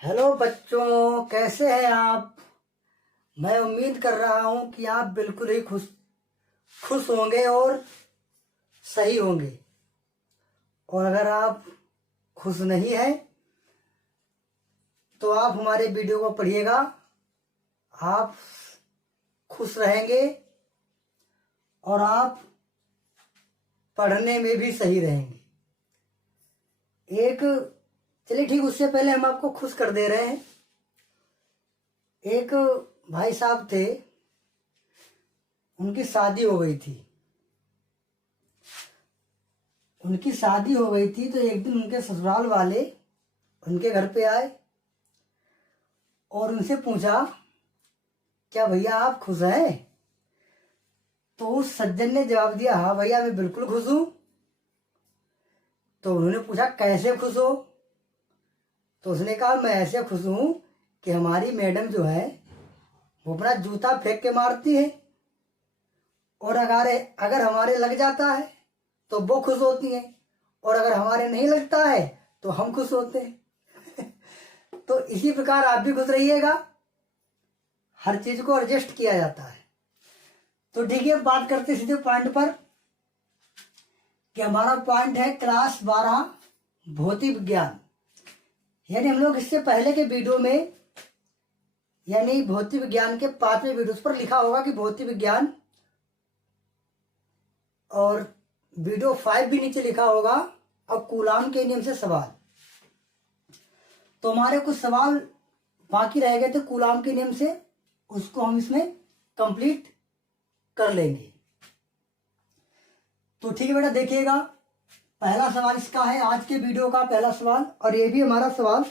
Hello बच्चों, कैसे हैं आप। मैं उम्मीद कर रहा हूं कि आप बिल्कुल ही खुश खुश होंगे और सही होंगे। और अगर आप खुश नहीं हैं तो आप हमारे वीडियो को पढ़िएगा, आप खुश रहेंगे और आप पढ़ने में भी सही रहेंगे। चलिए ठीक, उससे पहले हम आपको खुश कर दे रहे हैं। एक भाई साहब थे, उनकी शादी हो गई थी। तो एक दिन उनके ससुराल वाले उनके घर पे आए और उनसे पूछा, क्या भैया आप खुश हैं। तो उस सज्जन ने जवाब दिया, हाँ भैया मैं बिल्कुल खुश हूं। तो उन्होंने पूछा, कैसे खुश हो। तो उसने कहा, मैं ऐसे खुश हूं कि हमारी मैडम जो है वो अपना जूता फेंक के मारती है, और अगर हमारे लग जाता है तो वो खुश होती हैं, और अगर हमारे नहीं लगता है तो हम खुश होते हैं। तो इसी प्रकार आप भी खुश रहिएगा, हर चीज को एडजस्ट किया जाता है। तो ठीक है, बात करते सीधे पॉइंट पर कि हमारा पॉइंट है क्लास 12 भौतिक विज्ञान। यानी हम लोग इससे पहले के वीडियो में, यानी भौतिक विज्ञान के 5वें वीडियो पर लिखा होगा कि भौतिक विज्ञान, और वीडियो 5 भी नीचे लिखा होगा, और कूलाम के नियम से सवाल। तो हमारे कुछ सवाल बाकी रह गए थे कूलाम के नियम से, उसको हम इसमें कंप्लीट कर लेंगे। तो ठीक है बेटा, देखिएगा पहला सवाल इसका है, आज के वीडियो का पहला सवाल, और ये भी हमारा सवाल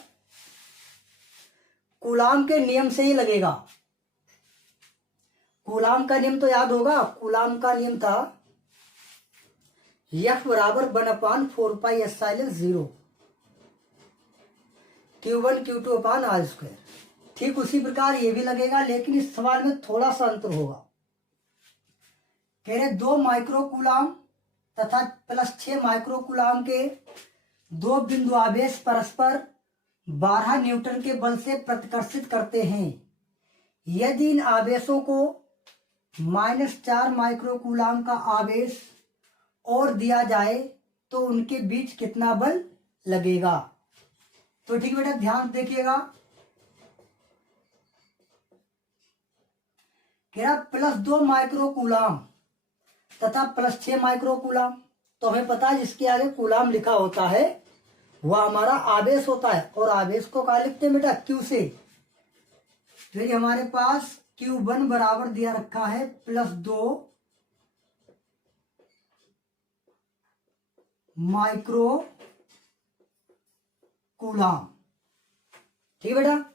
कूलाम के नियम से ही लगेगा। कूलाम का नियम तो याद होगा, कूलाम का नियम था F बराबर 1/4πε0 Q1 Q2 अपान R स्क्वायर। ठीक उसी प्रकार ये भी लगेगा, लेकिन इस सवाल में थोड़ा सा अंतर होगा। कह रहे 2 माइक्रोकूलाम तथा +6 माइक्रोकूलाम के दो बिंदु आवेश परस्पर 12 न्यूटन के बल से प्रतिकर्षित करते हैं। यदि इन आवेशों को -4 माइक्रोकूलाम का आवेश और दिया जाए तो उनके बीच कितना बल लगेगा। तो ठीक बेटा, ध्यान देखिएगा। कह रहा +2 माइक्रोकूलाम तथा +6 माइक्रोकूलाम। तो हमें पता है जिसके आगे कूलाम लिखा होता है वह हमारा आवेश होता है, और आवेश को क्या लिखते हैं बेटा, Q से। तो ये हमारे पास Q1 बराबर दिया रखा है +2 माइक्रो कूलाम। ठीक है बेटा,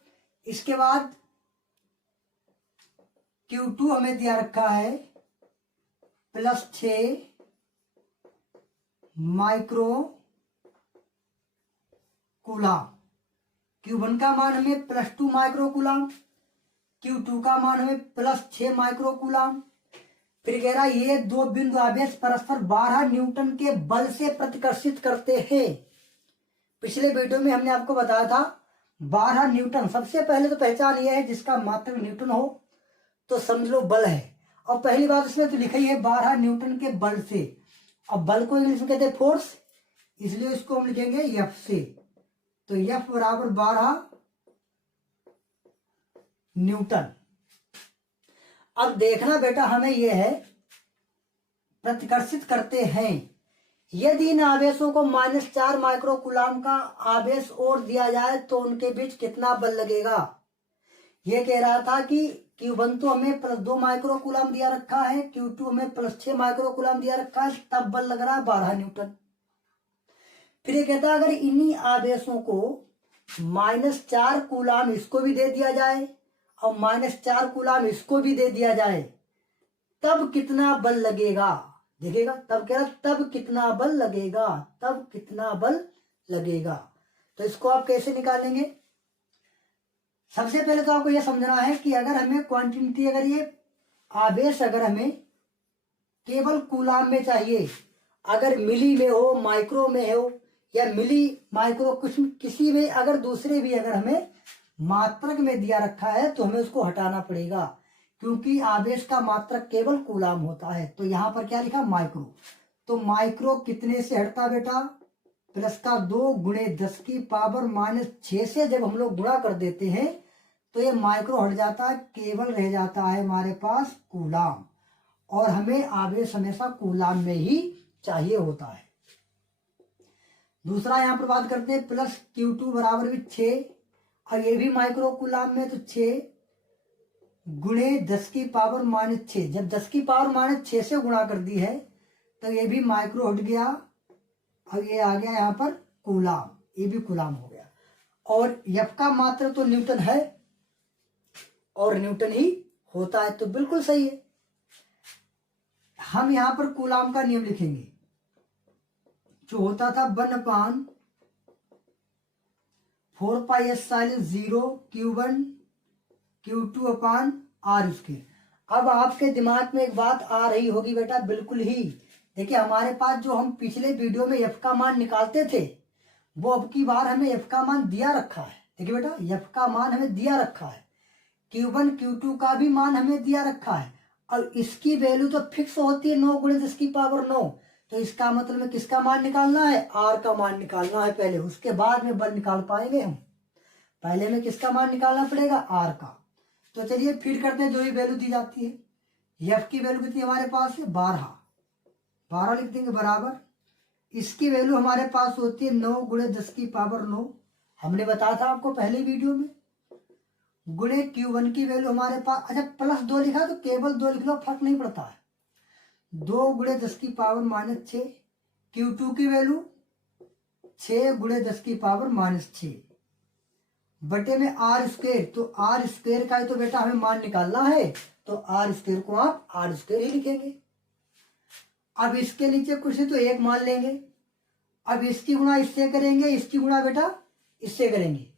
इसके बाद Q2 हमें दिया रखा है +6 माइक्रो कूलाम। Q1 का मान हमें +2 माइक्रो कूलाम, Q2 का मान हमें +6 माइक्रो कूलाम। फिर कह रहा ये दो बिंदु आवेश परस्पर 12 न्यूटन के बल से प्रतिकर्षित करते हैं। पिछले वीडियो में हमने आपको बताया था 12 न्यूटन। सबसे पहले तो पहचान ये है जिसका मात्रक न्यूटन हो तो समझ लो बल है, और पहली बात इसमें तो लिखा ही है 12 न्यूटन के बल से। अब बल को इंग्लिश में कहते हैं फोर्स, इसलिए इसको हम लिखेंगे F से। तो F बराबर 12 न्यूटन। अब देखना बेटा, हमें यह है प्रतिकर्षित करते हैं। यदि इन आवेशों को -4 माइक्रोकूलाम का आवेश और दिया जाए तो उनके बीच कितना बल लगेगा। यह कह रहा था कि Q1 तो हमें +2 माइक्रोकूलाम दिया रखा है, Q2 हमें +6 माइक्रोकूलाम दिया रखा है, तब बल लग रहा है 12 न्यूटन। फिर ये कहता है अगर इन्हीं आवेशों को -4 कूलाम इसको भी दे दिया जाए और -4 कूलाम इसको भी दे दिया जाए, तब कितना बल लगेगा। देखिएगा, तब कह रहा तब कितना बल लगेगा, तब कितना बल लगेगा। तो इसको आप कैसे निकालेंगे। सबसे पहले तो आपको यह समझना है कि अगर हमें क्वांटिटी, अगर ये आवेश अगर हमें केवल कूलाम में चाहिए, अगर मिली में हो, माइक्रो में हो या मिली माइक्रो कुछ किसी भी अगर दूसरे भी अगर हमें मात्रक में दिया रखा है तो हमें उसको हटाना पड़ेगा, क्योंकि आवेश का मात्रक केवल कूलाम होता है। तो यहाँ पर क्या लिखा, माइक्रो। तो माइक्रो कितने से हटता बेटा, प्लस का 2 गुणे 10 की पावर माइनस 6 से जब हम लोग गुणा कर देते हैं तो ये माइक्रो हट जाता है, केवल रह जाता है हमारे पास कूलाम, और हमें आवेश हमेशा कूलाम में ही चाहिए होता है। दूसरा यहाँ पर बात करते हैं, प्लस Q2 बराबर भी 6, और ये भी माइक्रो कूलाम में, तो 6 गुणे 10 की पावर माइनस 6, जब 10 की पावर माइनस 6 से गुणा कर दी है तो ये भी माइक्रो हट गया, और ये आ गया यहाँ पर कूलाम, ये भी कूलाम हो गया। और F का मात्रक तो न्यूटन है और न्यूटन ही होता है, तो बिल्कुल सही है। हम यहाँ पर कूलाम का नियम लिखेंगे जो होता था 1/4πε0 Q1 Q2/r²। अब आपके दिमाग में एक बात आ रही होगी बेटा, बिल्कुल ही। देखिए हमारे पास जो हम पिछले वीडियो में F का मान निकालते थे वो अब की बार हमें F का मान दिया रखा है। देखिए बेटा F का मान हमें दिया रखा है, Q1 Q2 का भी मान हमें दिया रखा है, और इसकी वैल्यू तो फिक्स होती है 9 गुणे 10 की पावर 9। तो इसका मतलब में किसका मान निकालना है, R का मान निकालना है पहले, उसके बाद में बल निकाल पाएंगे हम। पहले में किसका मान निकालना पड़ेगा, R का। तो चलिए फिर करते हैं जो ये वैल्यू दी जाती है। F की वैल्यू कितनी हमारे पास है, 12 लिख देंगे बराबर, इसकी वैल्यू हमारे पास होती है 9 गुणे 10 की पावर 9, हमने बताया था आपको पहले वीडियो में। गुणे Q1 की वैल्यू हमारे पास, अच्छा प्लस 2 लिखा तो केवल 2 लिख लो, फर्क नहीं पड़ता है। 2 गुणे 10 की पावर माइनस 6, Q2 की वैल्यू 6 गुणे 10 की पावर माइनस 6 बटे में R²। तो R² का ही तो बेटा हमें मान निकालना है, तो R² को आप R² ही लिखेंगे। अब इसके नीचे कुछ ही तो एक मान लेंगे, अब इसकी गुणा इससे करेंगे, इसकी गुणा बेटा इससे करेंगे,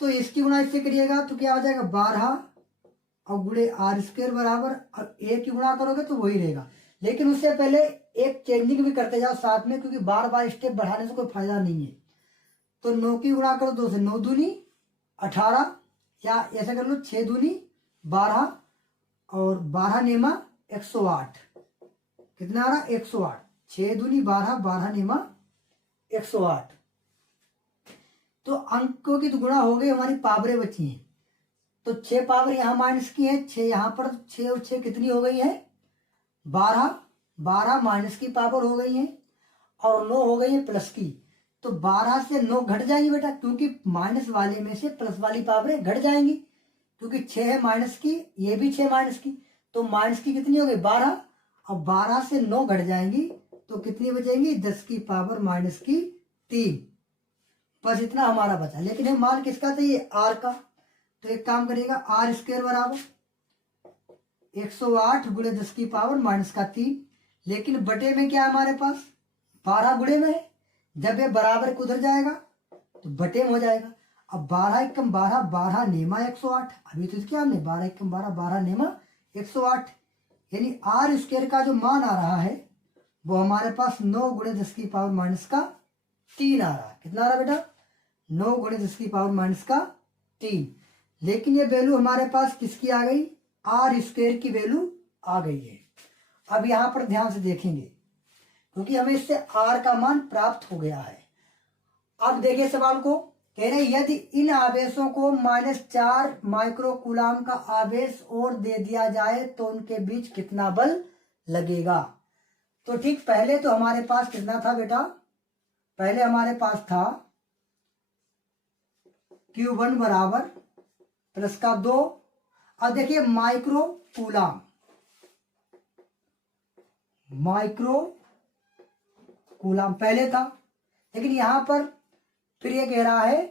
तो इसकी गुणा इससे करिएगा तो क्या हो जाएगा 12 और गुणे R² बराबर, अब एक की गुणा करोगे तो वही रहेगा। लेकिन उससे पहले एक चेंजिंग भी करते जाओ साथ में, क्योंकि बार बार स्टेप बढ़ाने से कोई फायदा नहीं है। तो 9 की गुणा करो 2 से, 9 दूनी 18, या ऐसा कर लो 6 दूनी 12 और 12 नेमा 108, कितना आ रहा 108, 6 दूनी 12, 12 नेमा 108। तो अंकों की तो गुणा हो गई, हमारी पावरें बची हैं। तो 6 पावर यहाँ माइनस की है, 6 यहाँ पर, 6 और 6 कितनी हो गई है 12, 12 माइनस की पावर हो गई है, और 9 हो गई है प्लस की। तो 12 से 9 घट जाएंगी बेटा, क्योंकि माइनस वाले में से प्लस वाली पावरें घट जाएंगी, क्योंकि 6 है माइनस की, ये भी 6 माइनस की, तो माइनस की कितनी हो गई 12, और 12 से 9 घट जाएंगी तो कितनी बचेंगी 10 की पावर माइनस की 3। बस इतना हमारा बचा। लेकिन ये मान किसका चाहिए, R का। तो एक काम करिएगा, R² बराबर 108 गुणे 10 की पावर माइनस का 3, लेकिन बटे में क्या है हमारे पास 12 गुणे में है, जब ये बराबर को उधर जाएगा तो बटे में हो जाएगा। अब 12 एकम 12, 12 नेमा 108, अभी तो क्या हमने 12 एकम 12, 12 नेमा 108, यानी R² का जो मान आ रहा है वो हमारे पास 9 गुणे 10 की पावर माइनस का 3 आ रहा है। कितना आ रहा है बेटा, 9 गुणे 10 की पावर माइनस का 3। लेकिन ये वैल्यू हमारे पास किसकी आ गई, R² की वैल्यू आ गई है। अब यहां पर ध्यान से देखेंगे, क्योंकि हमें इससे R का मान प्राप्त हो गया है। अब देखिए सवाल को, कह रहे यदि इन आवेशों को -4 माइक्रो कूलाम का आवेश और दे दिया जाए तो उनके बीच कितना बल लगेगा। तो ठीक पहले तो हमारे पास कितना था बेटा, पहले हमारे पास था Q1 बराबर प्लस का 2। अब देखिए माइक्रो कूलाम, माइक्रो कूलाम पहले था, लेकिन यहां पर फिर ये कह रहा है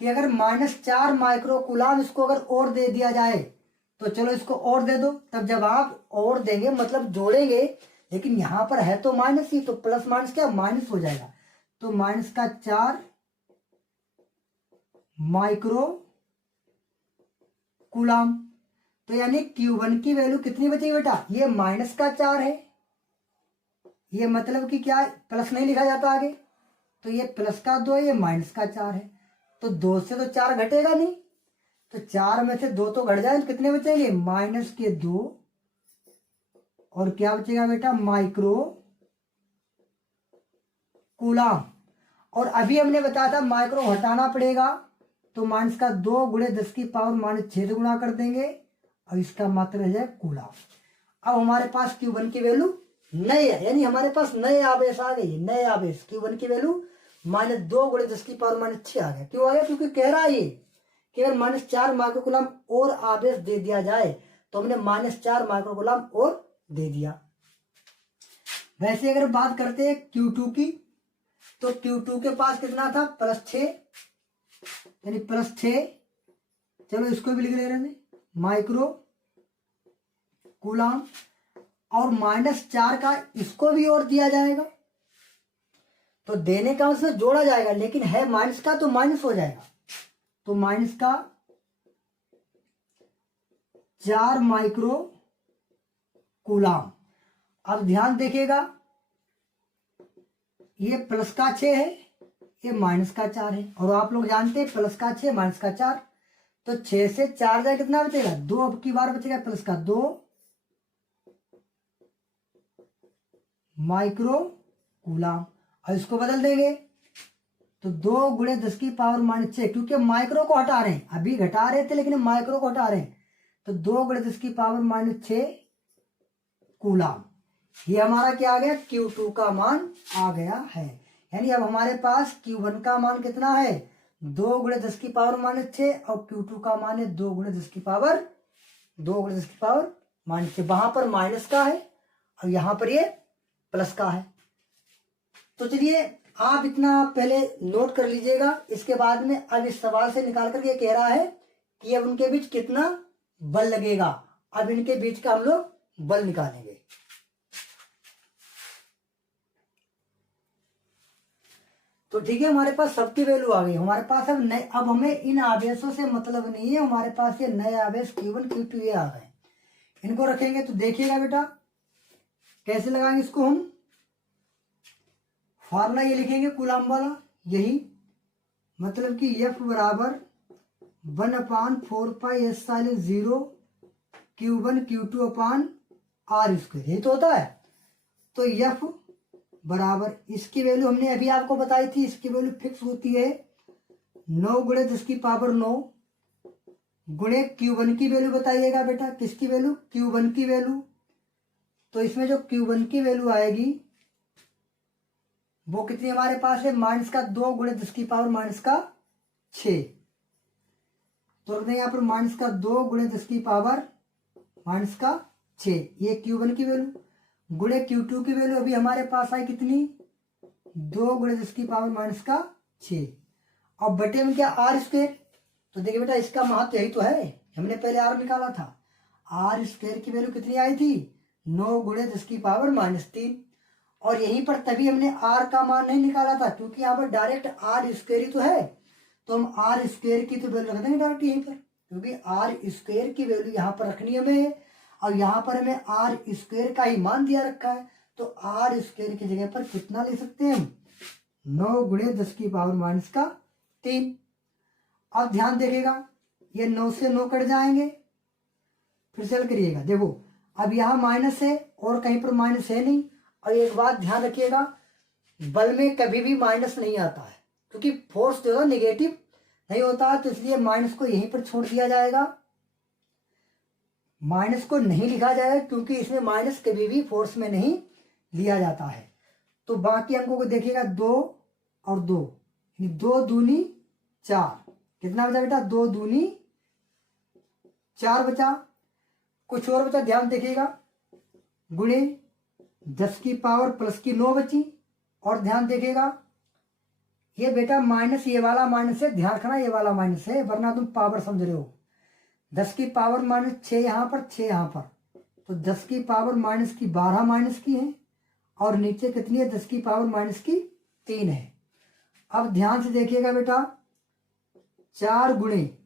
कि अगर -4 माइक्रो कूलाम इसको अगर और दे दिया जाए तो चलो इसको और दे दो। तब जब आप और देंगे मतलब जोड़ेंगे, लेकिन यहां पर है तो माइनस ही, तो प्लस माइनस क्या माइनस हो जाएगा। तो -4 माइक्रो कूलाम, तो यानी Q1 की वैल्यू कितनी बचेगी बेटा, ये -4 है, ये मतलब कि क्या प्लस नहीं लिखा जाता आगे, तो ये प्लस का 2 है, ये माइनस का 4 है। तो 2 से तो 4 घटेगा नहीं, तो 4 में से 2 तो घट जाए तो कितने बचेंगे, -2। और क्या बचेगा बेटा, माइक्रो कूलाम। और अभी हमने बताया था माइक्रो हटाना पड़ेगा, तो माइनस का 2 गुणे 10 की पावर -6 से गुणा कर देंगे और इसका मात्रा है कूलाम। अब हमारे पास Q1 की वैल्यू नए है, यानी हमारे पास नए आवेश आ गए। नए आवेश Q1 की वैल्यू -2 गुणे 10 की पावर -6 आ गया। क्यों आ गया, क्योंकि कह रहा है ये कि अगर -4 माइक्रोकूलम और आवेश दे दिया जाए, तो हमने -4 माइक्रोकूलम और दे दिया। वैसे अगर बात करते हैं Q2 की, तो Q2 के पास कितना था, +6, यानी +6। चलो इसको भी लिख ले रहे हैं, माइक्रो कूलाम। और -4 का इसको भी और दिया जाएगा, तो देने का उससे जोड़ा जाएगा, लेकिन है माइनस का तो माइनस हो जाएगा। तो माइनस का 4 माइक्रो कूलाम। अब ध्यान देखिएगा, ये प्लस का 6 है, ये माइनस का 4 है। और आप लोग जानते हैं प्लस का 6 माइनस का 4, तो 6 से 4 जाए कितना बचेगा, 2 अब की बार बचेगा, प्लस का 2 माइक्रो कूलाम। और इसको बदल देंगे तो 2 गुणे 10 की पावर -6, क्योंकि माइक्रो को हटा रहे हैं, अभी घटा रहे थे लेकिन माइक्रो को हटा रहे हैं, तो 2 गुणे 10 की पावर -6 कूलाम। ये हमारा क्या आ गया, Q2 का मान आ गया है। यानी अब हमारे पास Q1 का मान कितना है, 2 गुणे 10 की पावर -6, और Q2 का मान है 2 गुणे 10 की पावर -6। वहां पर माइनस का है और यहां पर ये प्लस का है। तो चलिए आप इतना पहले नोट कर लीजिएगा। इसके बाद में अब इस सवाल से निकाल करके कह रहा है कि अब उनके बीच कितना बल लगेगा। अब इनके बीच का हम लोग बल निकालेंगे। तो ठीक है, हमारे पास सबकी वैल्यू आ गई। हमारे पास अब हमें इन आवेशों से मतलब नहीं है, हमारे पास ये नए आवेश Q1 Q2 ये आ गए। इनको रखेंगे तो देखिएगा बेटा कैसे लगाएंगे इसको। हम फॉर्मूला ये लिखेंगे कूलाम वाला, यही मतलब कि F बराबर 1/4πε0 Q1 Q2 अपान R², यही तो होता है। तो F बराबर, इसकी वैल्यू हमने अभी आपको बताई थी, इसकी वैल्यू फिक्स होती है 9 गुणे 10 की पावर 9 गुणे Q1 की वैल्यू बताइएगा बेटा, किसकी वैल्यू, Q1 की वैल्यू। तो इसमें जो Q1 की वैल्यू आएगी वो कितनी हमारे पास है, -2 गुणे 10 की पावर -6। तो रखते हैं यहाँ पर -2 गुणे 10 की पावर -6, ये Q1 की वैल्यू। गुणे Q2 की वैल्यू अभी हमारे पास आई कितनी, 2 गुणे 10 की पावर -6। अब बटे में क्या, R²। तो देखिए बेटा इसका महत्व यही तो है, हमने पहले R निकाला था। R² की वैल्यू कितनी आई थी, 9 गुणे 10 की पावर -3। और यहीं पर तभी हमने R का मान नहीं निकाला था, क्योंकि यहाँ पर डायरेक्ट R² ही तो है। तो हम R² की तो वैल्यू रख देंगे डायरेक्ट यहीं पर, क्योंकि R² की वैल्यू यहाँ पर रखनी है हमें, और यहाँ पर हमें R² का ही मान दिया रखा है। तो R² की जगह पर कितना ले सकते हैं हम, 9 गुणे 10 की पावर -3। अब ध्यान देखिएगा, ये 9 से 9 कट जाएंगे, फिर से करिएगा। देखो अब यहाँ माइनस है और कहीं पर माइनस है नहीं। और एक बात ध्यान रखिएगा, बल में कभी भी माइनस नहीं आता है, क्योंकि फोर्स जो है नेगेटिव नहीं होता है, तो इसलिए माइनस को यहीं पर छोड़ दिया जाएगा। माइनस को नहीं लिखा जाएगा, क्योंकि इसमें माइनस कभी भी फोर्स में नहीं लिया जाता है। तो बाकी अंकों को देखिएगा, 2 और 2, 2 दूनी 4, कितना बचा बेटा, 2 दूनी 4 बचा। कुछ और बचा, ध्यान देखिएगा, गुणे 10 की पावर प्लस की 9 बची। और ध्यान देखिएगा ये बेटा माइनस, ये वाला माइनस है, ध्यान रखना ये वाला माइनस है, वरना तुम पावर समझ रहे हो। 10 की पावर -6 यहाँ पर, 6 यहाँ पर, तो 10 की पावर -12 माइनस की है, और नीचे कितनी है, 10 की पावर -3 है। अब ध्यान से देखिएगा बेटा, 4 गुणे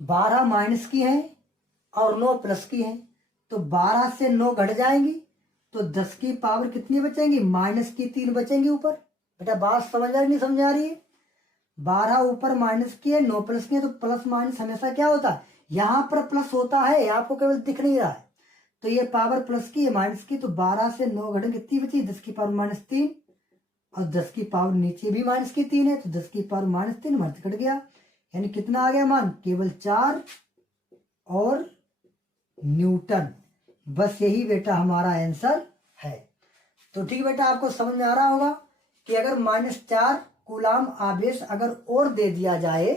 12 माइनस की है और 9 प्लस की है, तो 12 से 9 घट जाएंगी, तो 10 की पावर कितनी बचेंगी, -3 बचेंगी ऊपर। बेटा बात समझ आ रही नहीं समझ आ रही है? 12 ऊपर माइनस की है, 9 प्लस की है, तो प्लस माइनस हमेशा क्या होता है, यहाँ पर प्लस होता है, आपको केवल दिख नहीं रहा है। तो ये पावर प्लस की है माइनस की, तो 12 से 9 घटे कितनी बची, 10 की पावर माइनस 3, और 10 की पावर नीचे भी माइनस की 3 है, तो 10 की पावर माइनस 3 माइनस कट गया, यानी कितना आ गया मान, केवल 4 और न्यूटन। बस यही बेटा हमारा आंसर है। तो ठीक बेटा, आपको समझ में आ रहा होगा कि अगर -4 कूलाम आवेश अगर और दे दिया जाए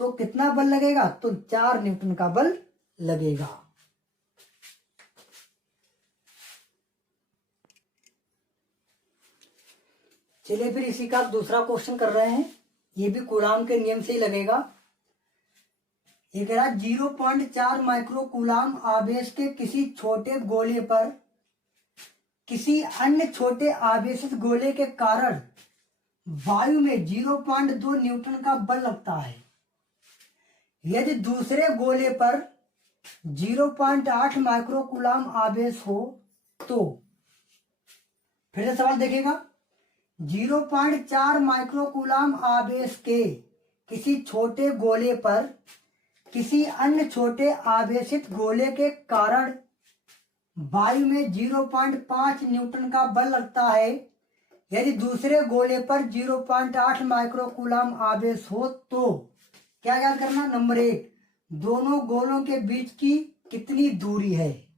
तो कितना बल लगेगा, तो 4 न्यूटन का बल लगेगा। चलिए फिर इसी का दूसरा क्वेश्चन कर रहे हैं, ये भी कूलाम के नियम से ही लगेगा। ये कह रहा 0.4 माइक्रो कूलाम आवेश के किसी छोटे गोले पर किसी अन्य छोटे आवेशित गोले के कारण वायु में 0.2 न्यूटन का बल लगता है। यदि दूसरे गोले पर 0.8 माइक्रो कूलाम आवेश हो तो, फिर से सवाल देखिएगा, 0.4 माइक्रो कूलाम आवेश के किसी छोटे गोले पर किसी अन्य छोटे आवेशित गोले के कारण वायु में 0.5 न्यूटन का बल लगता है। यदि दूसरे गोले पर 0.8 माइक्रो कूलाम आवेश हो तो क्या याद करना, नंबर 1, दोनों गोलों के बीच की कितनी दूरी है।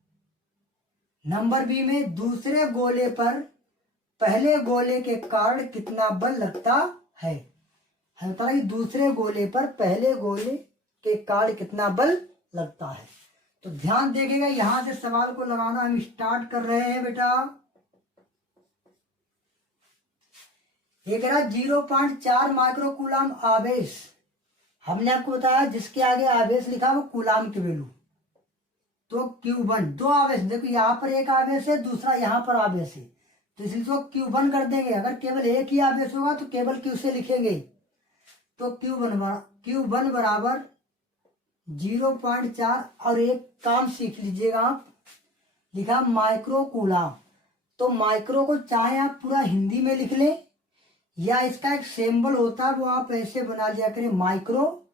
नंबर बी में दूसरे गोले पर पहले गोले के कारण कितना बल लगता है। हम बता रहे दूसरे गोले पर पहले गोले के कारण कितना बल लगता है। तो ध्यान देखिएगा, यहां से सवाल को लगाना हम स्टार्ट कर रहे हैं बेटा। ये कह रहा 0.4 माइक्रो कूलाम आवेश, हमने आपको बताया जिसके आगे आवेश लिखा वो कूलाम की वैल्यू, तो Q1 दो आवेश, देखो यहाँ पर एक आवेश है, दूसरा यहाँ पर आवेश है, तो इसलिए तो Q1 कर देंगे। अगर केवल एक ही आवेश होगा तो केवल Q से लिखेंगे, तो Q1 बराबर 0.4। और एक काम सीख लीजिएगा आप, लिखा माइक्रो कूलाम, तो माइक्रो को चाहे आप पूरा हिंदी में लिख लें या इसका एक सिंबल होता है वो आप ऐसे बना लिया करें, माइक्रो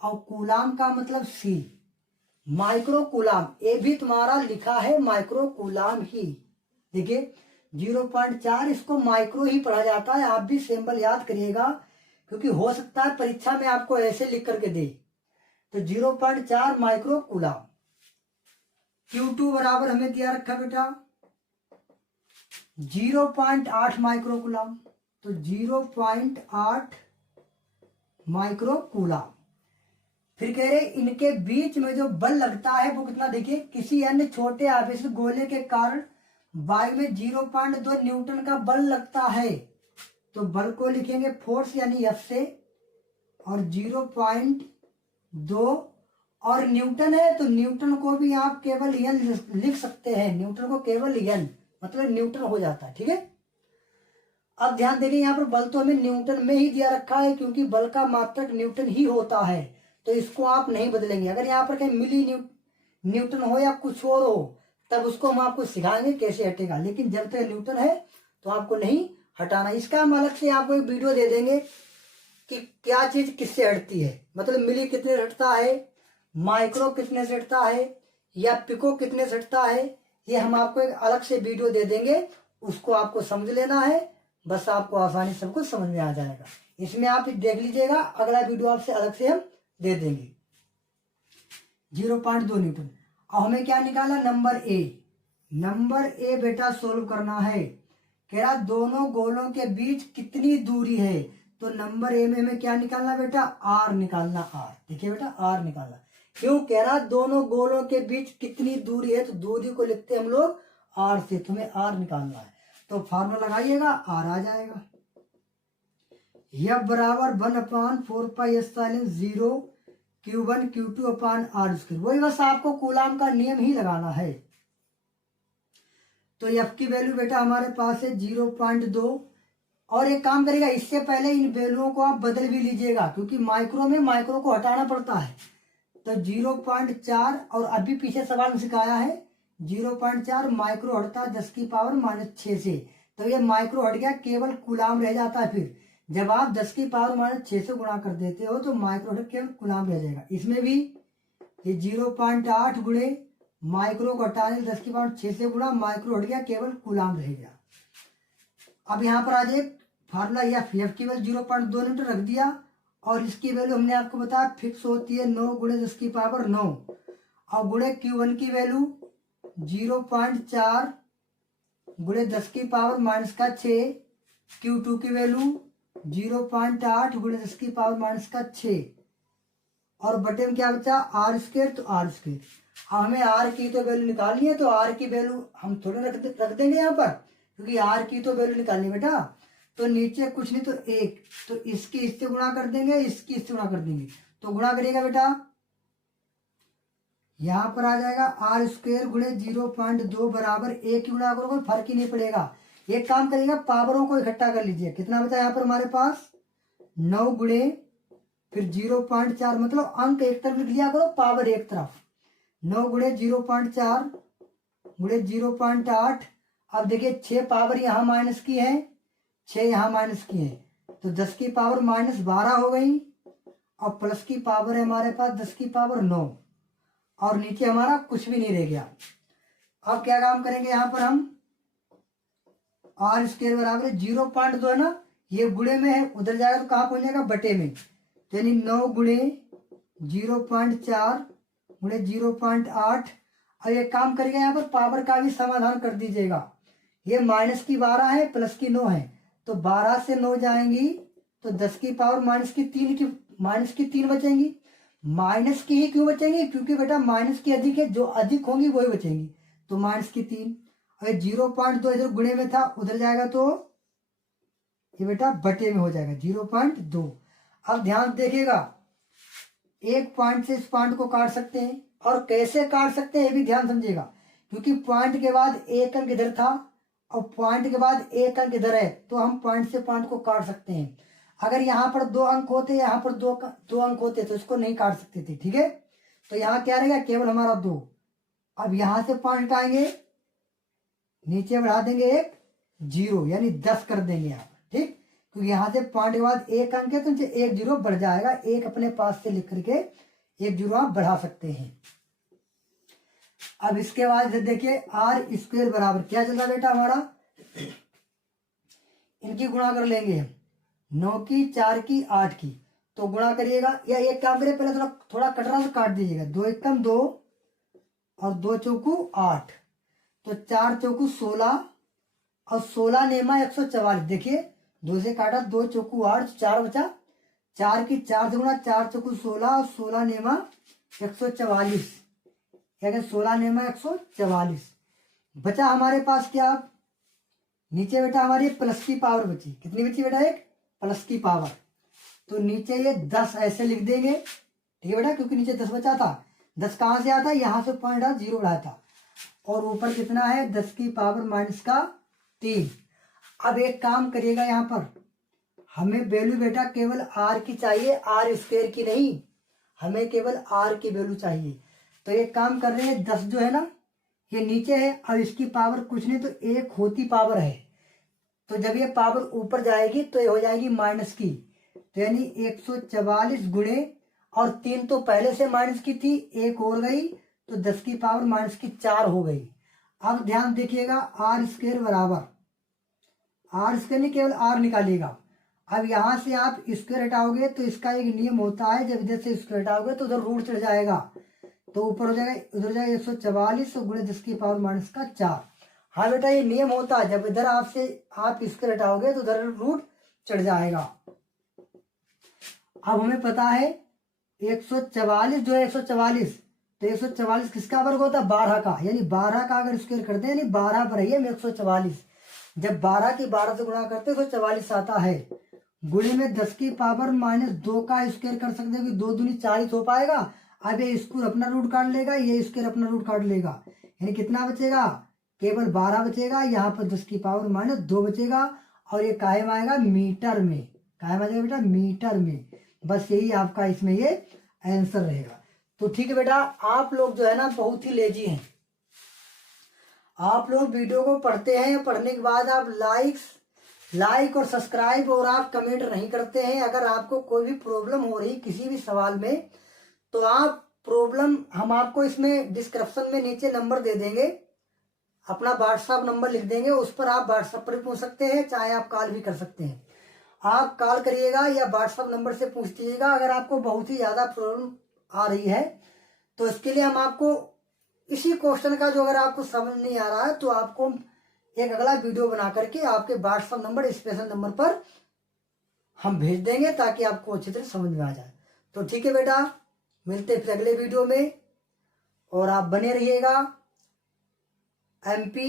और कूलाम का मतलब सी, माइक्रो कूलाम, ये भी तुम्हारा लिखा है माइक्रो कूलाम ही। देखिए 0.4 इसको माइक्रो ही पढ़ा जाता है, आप भी सिंबल याद करिएगा क्योंकि हो सकता है परीक्षा में आपको ऐसे लिख करके दे। तो 0.4 माइक्रो कूलाम। Q2 बराबर हमें दिया रखा बेटा 0.8 माइक्रो कूलाम, तो 0.8 माइक्रो कूलाम। फिर कह रहे इनके बीच में जो बल लगता है वो कितना, देखिए किसी अन्य छोटे आवेशित गोले के कारण वायु में 0.2 न्यूटन का बल लगता है, तो बल को लिखेंगे फोर्स यानी F से, और 0.2 और न्यूटन है तो न्यूटन को भी आप केवल एन लिख सकते हैं, न्यूटन को केवल एन मतलब न्यूटन हो जाता है। ठीक है, अब ध्यान देंगे यहाँ पर बल तो हमें न्यूटन में ही दिया रखा है क्योंकि बल का मात्रक न्यूटन ही होता है, तो इसको आप नहीं बदलेंगे। अगर यहाँ पर कहीं मिली न्यूटन हो या कुछ और हो तब उसको हम आपको सिखाएंगे कैसे हटेगा, लेकिन जब तक न्यूटन है तो आपको नहीं हटाना। इसका हम अलग से आपको एक वीडियो दे देंगे कि क्या चीज किससे हटती है, मतलब मिली कितने से हटता है, माइक्रो कितने से हटता है, या पिको कितने से हटता है, ये हम आपको एक अलग से वीडियो दे देंगे, उसको आपको समझ लेना है, बस आपको आसानी सब कुछ समझ में आ जाएगा। इसमें आप देख लीजिएगा, अगला वीडियो आपसे अलग से हम दे देंगे। 0.2 न्यूटन। अब हमें क्या निकाला, नंबर ए बेटा सोल्व करना है। कह रहा दोनों गोलों के बीच कितनी दूरी है, तो नंबर ए में हमें क्या निकालना बेटा, आर निकालना, आर। देखिए बेटा आर निकालना, क्यों कह रहा दोनों गोलों के बीच कितनी दूरी है, तो दूरी को लिखते हम लोग आर से, तुम्हें आर निकालना है, तो फार्मूला लगाइएगा आर आ जाएगा। यह बराबर 1/4πε0 Q1 Q2/r²। वही बस आपको कूलाम का नियम ही लगाना है। तो एफ की वैल्यू बेटा हमारे पास है 0.2। और एक काम करेगा, इससे पहले इन वैल्यूओं को आप बदल भी लीजिएगा क्योंकि माइक्रो में माइक्रो को हटाना पड़ता है। तो 0.4 और अभी पीछे सवाल में सिखाया है 0.4 माइक्रो हटता है 10 की पावर -6 से, तो ये माइक्रो हट गया, केवल कूलाम रह जाता है। फिर जब आप 10 की पावर माइनस 6 से गुणा कर देते हो तो माइक्रो हट केवल कूलाम रह जाएगा। इसमें भी ये 0.8 गुणे माइक्रो को हटाने 10 की पावर 6 से गुणा, माइक्रो हट गया, केवल कूलाम रह गया। अब यहाँ पर आज एक फार्मूला एफ की वैल्यू 0.2 न्यूटन रख दिया, और इसकी वैल्यू हमने आपको बताया फिक्स होती है 9 गुणे 10 की पावर 9, और गुणे Q1 की वैल्यू 0.4 गुणे 10 की पावर माइनस का 6, Q2 की वैल्यू 0.8 गुणे 10 की पावर माइनस का 6, और बटे में क्या बचा आर स्क्वायर, तो आर स्क्वायर। अब हमें आर की तो वैल्यू निकालनी है, तो आर की वैल्यू हम थोड़े रख देंगे यहाँ पर, क्योंकि आर की तो वैल्यू निकालनी बेटा। तो नीचे कुछ नहीं तो 1, तो इसकी इससे गुणा कर देंगे, इसकी इससे गुणा कर देंगे, तो गुणा करिएगा बेटा, यहाँ पर आ जाएगा आर स्क्वायर गुणे 0.2 बराबर 1 की गुणा करोगे, फर्क ही नहीं पड़ेगा। एक काम करिएगा, पावरों को इकट्ठा कर लीजिए। कितना बचा यहाँ पर हमारे पास 9 गुणे फिर 0.4, मतलब अंक एक तरफ लिख लिया करो, पावर एक तरफ। 9 गुणे 0.4 गुणे 0.8। अब देखिए 6 पावर यहाँ माइनस की है, 6 यहाँ माइनस की है, तो 10 की पावर माइनस 12 हो गई, और प्लस की पावर है हमारे पास 10 की पावर 9, और नीचे हमारा कुछ भी नहीं रह गया। अब क्या काम करेंगे यहाँ पर हम, आर स्क्वायर बराबर 0.2 है ना, ये गुणे में है, उधर जाएगा तो कहाँ पहुंच जाएगा, बटे में, यानी 9 गुणे 0.4 गुणे 0.8। अब एक काम करेंगे यहाँ पर पावर का भी समाधान कर दीजिएगा। ये माइनस की 12 है, प्लस की 9 है, तो 12 से 9 जाएंगी तो 10 की पावर माइनस की 3 बचेंगी। माइनस की ही क्यों बचेंगी, क्योंकि बेटा माइनस की अधिक है, जो अधिक होंगी वही बचेंगी, तो माइनस की 3। अगर 0.2 इधर गुणे में था, उधर जाएगा तो ये बेटा बटे में हो जाएगा 0.2। अब ध्यान देखिएगा, एक पॉइंट से इस पॉइंट को काट सकते हैं, और कैसे काट सकते हैं ये भी ध्यान समझिएगा, क्योंकि पॉइंट के बाद एक अंक इधर था और पॉइंट के बाद एक अंक इधर है, तो हम पॉइंट से पॉइंट को काट सकते हैं। अगर यहाँ पर 2 अंक होते, यहाँ पर दो अंक होते, तो इसको नहीं काट सकते थे, ठीक है। तो यहाँ क्या रहेगा, केवल हमारा 2। अब यहाँ से पॉइंट हटाएंगे, नीचे बढ़ा देंगे 1 0, यानी 10 कर देंगे यहाँ पर, ठीक, क्योंकि यहाँ से पॉइंट के बाद एक अंक है तो नीचे 1 0 बढ़ जाएगा, एक अपने पास से लिख करके 1 0 आप बढ़ा सकते हैं। अब इसके बाद देखिए आर स्क्वायर बराबर क्या चल रहा बेटा हमारा, इनकी गुणा कर लेंगे, 9 की 4 की 8 की, तो गुणा करिएगा, या एक काम करिए पहले थोड़ा कटरा से काट दीजिएगा, 2 एकम 2 और 2 चौकू 8, तो 4 चौकू 16 और 16 नेमा 144। देखिए 2 से काटा, 2 चौकू 8, 4 बचा, 4 की 4 से गुणा, 4 चौकू 16 और 16 नेमा 144, या 16 नेमा 144 बचा हमारे पास। क्या नीचे बेटा हमारी प्लस की पावर बची, कितनी बची बेटा, एक प्लस की पावर, तो नीचे ये 10 ऐसे लिख देंगे, ठीक है बेटा, क्योंकि नीचे 10 बचा था। 10 कहाँ से आता है, यहाँ से पॉइंट 0 बढ़ाया था, और ऊपर कितना है 10 की पावर माइनस का 3। अब एक काम करिएगा, यहाँ पर हमें वैल्यू बेटा केवल आर की चाहिए, आर स्क्वायर की नहीं, हमें केवल आर की वैल्यू चाहिए। तो एक काम कर रहे हैं, 10 जो है ना ये नीचे है, और इसकी पावर कुछ नहीं तो 1 होती पावर है, तो जब ये पावर ऊपर जाएगी तो ये हो जाएगी माइनस की, तो यानी 144 गुणे, और 3 तो पहले से माइनस की थी, 1 और गई, तो 10 की पावर माइनस की 4 हो गई। अब ध्यान देखिएगा, आर स्क्वायर बराबर, आर स्क्वायर नहीं केवल आर निकालिएगा। अब यहाँ से आप स्क्वायर हटाओगे तो इसका एक नियम होता है, जब इधर से स्क्वायर हटाओगे तो उधर रूट चढ़ जाएगा, तो ऊपर हो जाएगा, उधर जाएगा 144 गुणे 10 की पावर माइनस का 4। हाँ बेटा ये नियम होता है, जब इधर आपसे आप स्क्वायर हटाओगे तो उधर रूट चढ़ जाएगा। अब हमें पता है 144 जो है 144, तो 144 किसका वर्ग होता है, 12 का, यानी 12 का अगर स्क्वायर करते हैं, यानी 12 पर है 144, जब 12 की 12 से गुणा करते हैं 144 आता है, गुणे में 10 की पावर माइनस 2 का स्क्वायर कर सकते हैं, 2 दूनी 40 हो पाएगा। अब ये स्क्वायर अपना रूट काट लेगा, ये स्क्वायर अपना रूट काट लेगा, यानी कितना बचेगा, केवल 12 बचेगा, यहाँ पर 10 की पावर माइनस 2 बचेगा, और ये काहे में आएगा, मीटर में, काहे में आएगा बेटा, मीटर में। बस यही आपका इसमें ये आंसर रहेगा। तो ठीक है बेटा, आप लोग जो है ना बहुत ही लेजी हैं, आप लोग वीडियो को पढ़ते हैं, पढ़ने के बाद आप लाइक और सब्सक्राइब और आप कमेंट नहीं करते हैं। अगर आपको कोई भी प्रॉब्लम हो रही किसी भी सवाल में, तो आप प्रॉब्लम हम आपको इसमें डिस्क्रिप्शन में नीचे नंबर दे देंगे, अपना व्हाट्सएप नंबर लिख देंगे, उस पर आप व्हाट्सएप पर पूछ सकते हैं, चाहे आप कॉल भी कर सकते हैं। आप कॉल करिएगा या व्हाट्सएप नंबर से पूछ दीजिएगा। अगर आपको बहुत ही ज़्यादा प्रॉब्लम आ रही है तो इसके लिए हम आपको इसी क्वेश्चन का जो अगर आपको समझ नहीं आ रहा है तो आपको एक अगला वीडियो बना करके आपके व्हाट्सएप नंबर स्पेशल नंबर पर हम भेज देंगे, ताकि आपको अच्छी तरह समझ में आ जाए। तो ठीक है बेटा, मिलते हैं फिर अगले वीडियो में, और आप बने रहिएगा MP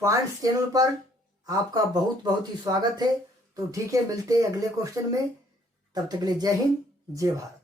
पॉइंट्स चैनल पर। आपका बहुत बहुत ही स्वागत है। तो ठीक है, मिलते हैं अगले क्वेश्चन में। तब तक के लिए जय हिंद, जय भारत।